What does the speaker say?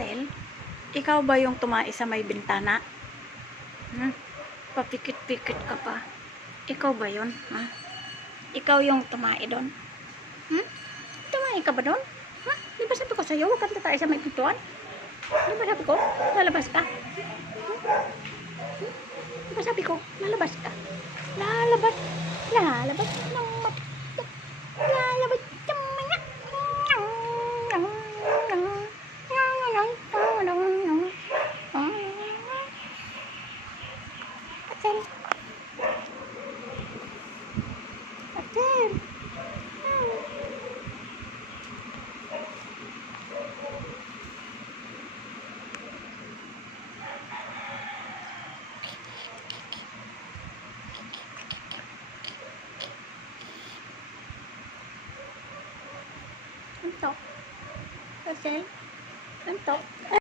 Sel, ikaw ba yung tumai sa may bintana? Papikit-pikit ka pa. Ikaw ba yun? Ikaw yung tumai doon? Tumai ka ba doon? Di ba sabi ko sa'yo, huwag kang tatay sa may pintuan? Di ba sabi ko, lalabas ka? Di ba sabi ko, lalabas ka? Lalabas ng mata. Lalabas ng mga. Atel. Atel. Antok. Atel. Antok.